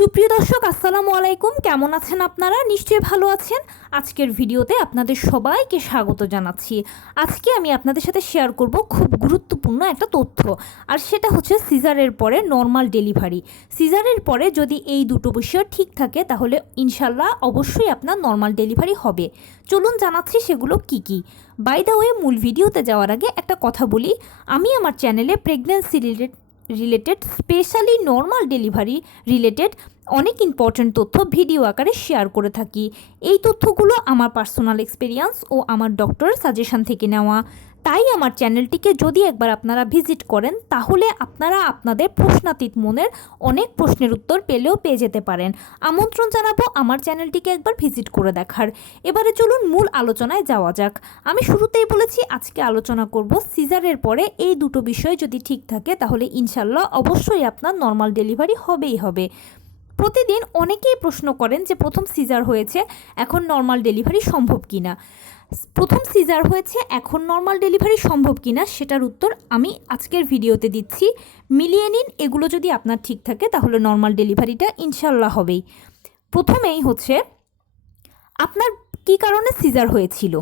সুপ্রিয় দর্শক আসসালামু আলাইকুম, কেমন আছেন আপনারা? নিশ্চয়ই ভালো আছেন। আজকের ভিডিওতে আপনাদের সবাইকে স্বাগত জানাচ্ছি। আজকে আমি আপনাদের সাথে শেয়ার করব খুব গুরুত্বপূর্ণ একটা তথ্য, আর সেটা হচ্ছে সিজারের পরে নর্মাল ডেলিভারি। সিজারের পরে যদি এই দুটো বিষয় ঠিক থাকে তাহলে ইনশাল্লাহ অবশ্যই আপনার নর্মাল ডেলিভারি হবে। চলুন জানাচ্ছি সেগুলো কি কি। বাই দ্য ওয়ে, মূল ভিডিওতে যাওয়ার আগে একটা কথা বলি, আমি আমার চ্যানেলে pregnancy related specially normal delivery related অনেক ইম্পর্ট্যান্ট তথ্য ভিডিও আকারে শেয়ার করে থাকি। এই তথ্যগুলো আমার পার্সোনাল এক্সপিরিয়েন্স ও আমার ডক্টরের সাজেশন থেকে নেওয়া। তাই আমার চ্যানেলটিকে যদি একবার আপনারা ভিজিট করেন তাহলে আপনারা আপনাদের প্রশ্নাতীত মনের অনেক প্রশ্নের উত্তর পেয়ে যেতে পারেন। আমন্ত্রণ জানাবো আমার চ্যানেলটিকে একবার ভিজিট করে দেখার। এবারে চলুন মূল আলোচনায় যাওয়া যাক। আমি শুরুতেই বলেছি আজকে আলোচনা করব সিজারের পরে এই দুটো বিষয় যদি ঠিক থাকে তাহলে ইনশাল্লাহ অবশ্যই আপনার নর্মাল ডেলিভারি হবেই হবে। প্রতিদিন অনেকেই প্রশ্ন করেন যে প্রথম সিজার হয়েছে, এখন নর্মাল ডেলিভারি সম্ভব কিনা। প্রথম সিজার হয়েছে, এখন নর্মাল ডেলিভারি সম্ভব কিনা সেটার উত্তর আমি আজকের ভিডিওতে দিচ্ছি। মিলিয়ে নিন, এগুলো যদি আপনার ঠিক থাকে তাহলে নর্মাল ডেলিভারিটা ইনশাল্লাহ হবেই। প্রথমেই হচ্ছে আপনার কী কারণে সিজার হয়েছিল,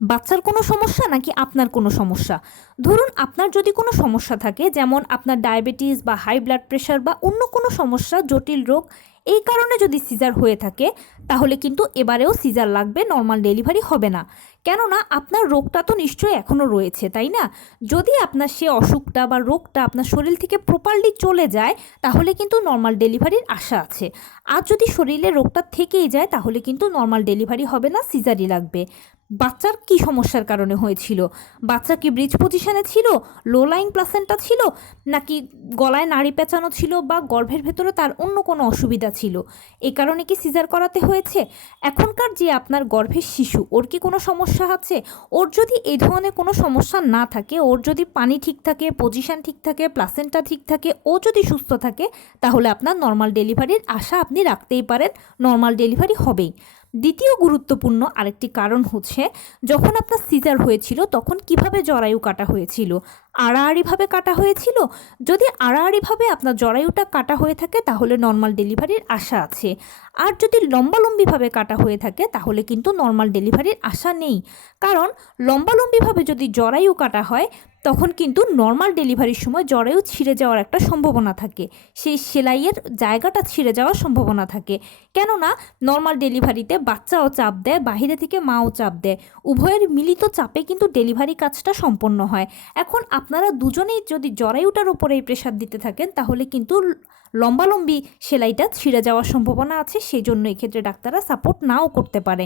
বাচ্চার কোনো সমস্যা নাকি আপনার কোনো সমস্যা। ধরুন আপনার যদি কোনো সমস্যা থাকে, যেমন আপনার ডায়াবেটিস বা হাই ব্লাড প্রেশার বা অন্য কোনো সমস্যা, জটিল রোগ, এই কারণে যদি সিজার হয়ে থাকে তাহলে কিন্তু এবারেও সিজার লাগবে, নর্মাল ডেলিভারি হবে না। কেননা আপনার রোগটা তো নিশ্চয়ই এখনও রয়েছে, তাই না? যদি আপনার সে অসুখটা বা রোগটা আপনার শরীর থেকে প্রপারলি চলে যায় তাহলে কিন্তু নর্মাল ডেলিভারির আশা আছে। আর যদি শরীরে রোগটা থেকেই যায় তাহলে কিন্তু নর্মাল ডেলিভারি হবে না, সিজারই লাগবে। বাচ্চার কি সমস্যার কারণে হয়েছিল? বাচ্চা কি ব্রিজ পজিশনে ছিল, লো লাইং প্লাসেন্টা ছিল, নাকি গলায় নাড়ি পেঁচানো ছিল, বা গর্ভের ভেতরে তার অন্য কোনো অসুবিধা ছিল? এই কারণে কি সিজার করাতে হয়েছে? এখনকার যে আপনার গর্ভের শিশু, ওর কি কোনো সমস্যা আছে? ওর যদি এই ধরনের কোনো সমস্যা না থাকে, ওর যদি পানি ঠিক থাকে, পজিশন ঠিক থাকে, প্লাসেন্টা ঠিক থাকে, ও যদি সুস্থ থাকে তাহলে আপনার নর্মাল ডেলিভারির আশা আপনি রাখতেই পারেন, নর্মাল ডেলিভারি হবেই। দ্বিতীয় গুরুত্বপূর্ণ আরেকটি কারণ হচ্ছে, যখন আপনার সিজার হয়েছিল তখন কিভাবে জরায়ু কাটা হয়েছিল? আড়াআড়িভাবে কাটা হয়েছিল? যদি আড়াআড়িভাবে আপনার জরায়ুটা কাটা হয়ে থাকে তাহলে নর্মাল ডেলিভারির আশা আছে। আর যদি লম্বালম্বিভাবে কাটা হয়ে থাকে তাহলে কিন্তু নর্মাল ডেলিভারির আশা নেই। কারণ লম্বালম্বিভাবে যদি জরায়ু কাটা হয় তখন কিন্তু নর্মাল ডেলিভারির সময় জরায়ু ছিঁড়ে যাওয়ার একটা সম্ভাবনা থাকে, সেই সেলাইয়ের জায়গাটা ছিঁড়ে যাওয়ার সম্ভাবনা থাকে। কেননা নর্মাল ডেলিভারিতে বাচ্চাও চাপ দেয়, বাহিরে থেকে মাও চাপ দেয়, উভয়ের মিলিত চাপে কিন্তু ডেলিভারি কাজটা সম্পন্ন হয়। এখন আপনারা দুজনেই যদি জরায়ুটার উপরে এই প্রেশার দিতে থাকেন তাহলে কিন্তু লম্বালম্বি সেলাইটা ছিঁড়ে যাওয়ার সম্ভাবনা আছে। সেই জন্য এক্ষেত্রে ডাক্তাররা সাপোর্ট নাও করতে পারে,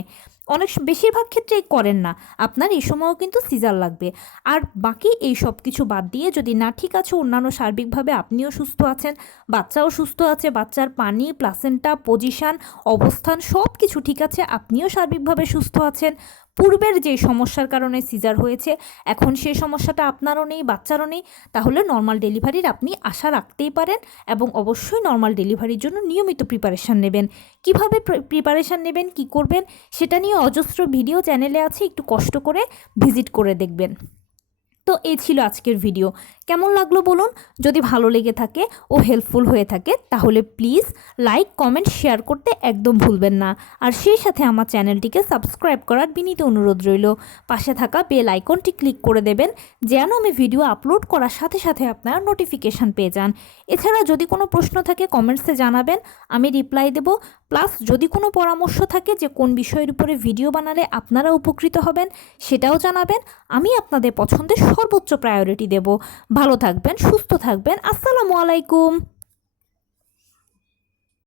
বেশিরভাগ ক্ষেত্রেই করেন না। আপনার এই সময়ও কিন্তু সিজার লাগবে। আর বাকি এই সব কিছু বাদ দিয়ে যদি না ঠিক আছে, অন্যান্য সার্বিকভাবে আপনিও সুস্থ আছেন, বাচ্চাও সুস্থ আছে, বাচ্চার পানি, প্লাসেন্টা, পজিশন, অবস্থান সব কিছু ঠিক আছে, আপনিও সার্বিকভাবে সুস্থ আছেন, পূর্বের যে সমস্যার কারণে সিজার হয়েছে এখন সেই সমস্যাটা আপনারও নেই, বাচ্চারও নেই, তাহলে নর্মাল ডেলিভারির আপনি আশা রাখতেই পারেন। এবং অবশ্যই নর্মাল ডেলিভারির জন্য নিয়মিত প্রিপারেশান নেবেন। কিভাবে প্রিপারেশান নেবেন, কি করবেন সেটা নিয়ে অজস্র ভিডিও চ্যানেলে আছে, একটু কষ্ট করে ভিজিট করে দেখবেন। তো এই ছিল আজকের ভিডিও। কেমন লাগলো বলুন? যদি ভালো লেগে থাকে ও হেল্পফুল হয়ে থাকে তাহলে প্লিজ লাইক, কমেন্ট, শেয়ার করতে একদম ভুলবেন না। আর সেই সাথে আমার চ্যানেলটিকে সাবস্ক্রাইব করার বিনীত অনুরোধ রইল। পাশে থাকা বেল আইকনটি ক্লিক করে দেবেন যেন আমি ভিডিও আপলোড করার সাথে সাথে আপনারা নোটিফিকেশান পেয়ে যান। এছাড়া যদি কোনো প্রশ্ন থাকে কমেন্টসে জানাবেন, আমি রিপ্লাই দেব। প্লাস যদি কোনো পরামর্শ থাকে যে কোন বিষয়ের উপরে ভিডিও বানালে আপনারা উপকৃত হবেন সেটাও জানাবেন, আমি আপনাদের পছন্দের সর্বোচ্চ প্রায়োরিটি দেব। ভালো থাকবেন, সুস্থ থাকবেন। আসসালামু আলাইকুম।